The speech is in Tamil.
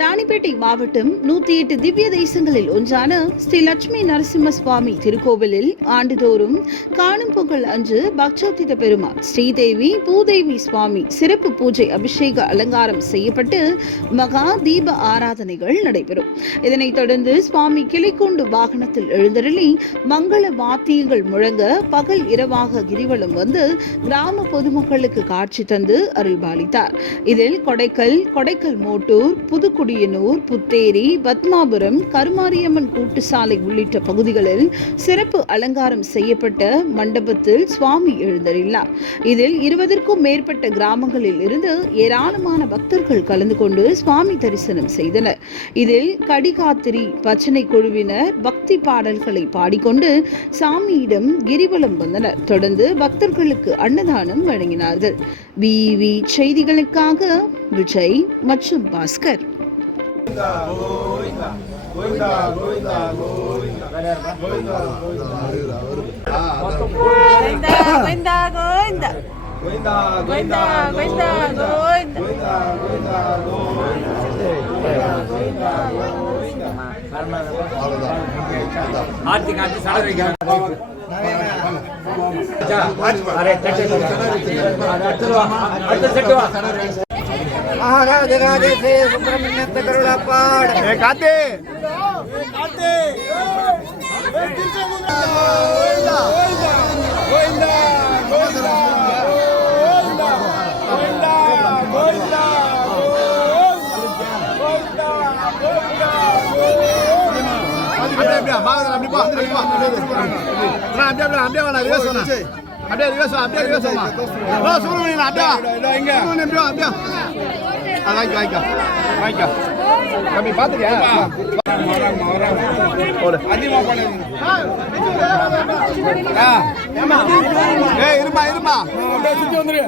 ராணிப்பேட்டை மாவட்டம் நூத்தி எட்டு திவ்ய தேசங்களில் ஒன்றான ஸ்ரீ லட்சுமி நரசிம்ம சுவாமி திருக்கோவிலில் ஆண்டுதோறும் காணும் பொங்கல் அன்று பக்சோத்தித பெருமாள் ஸ்ரீதேவி பூதேவி சுவாமி சிறப்பு பூஜை அபிஷேக அலங்காரம் செய்யப்பட்டு மகா தீப ஆராதனைகள் நடைபெறும். இதனைத் தொடர்ந்து சுவாமி கிளைக்கொண்டு வாகனத்தில் எழுந்தருளி மங்கள வாத்தியங்கள் முழங்க பகல் இரவாக கிரிவலம் வந்து கிராம பொதுமக்களுக்கு காட்சி தந்து அருள்பாலித்தார். இதில் கொடைக்கல் கொடைக்கல் மோட்டூர் கொடியனூர் புத்தேரி பத்மாபுரம் கருமாரியம்மன் கூட்டுசாலை உள்ளிட்ட பகுதிகளில் சிறப்பு அலங்காரம் செய்யப்பட்ட மண்டபத்தில் சுவாமி எழுந்தருளினார். இதில் இருபதற்கும் மேற்பட்ட கிராமங்களில் இருந்து ஏராளமான பக்தர்கள் கலந்து கொண்டு சுவாமி தரிசனம் செய்தனர். இதில் கடிகாத்திரி பச்சனை குழுவினர் பக்தி பாடல்களை பாடிக்கொண்டு சாமியிடம் கிரிவலம் வந்தனர். தொடர்ந்து பக்தர்களுக்கு அன்னதானம் வழங்கினார்கள். விவி செய்திகளுக்காக விஜய் மற்றும் பாஸ்கர். ஆர்த்தி காட்டி சாதனை ಅರೆ ತಟ್ಟೆ ತಟ್ಟೆ ತಟ್ಟೆ ತಟ್ಟೆ மகாராஜ ராஜேஷே சுப்பிரமணியத்த கருளப்பாடு காத்து அப்படியே அப்படியே அப்படியே வாடா ரிவர்ஸ் வாடா அப்படியே ரிவர்ஸ் அப்படியே ரிவர்ஸ் சுப்பிரமணியன் அப்படியே இங்க. அப்படியே அப்படியே வாங்கிக்க வாங்கிக்க வாங்கிக்க கம்மி பாத்துக்கியா போடு. அதிகமா இருமா இருமா. அப்படியே வந்துரு.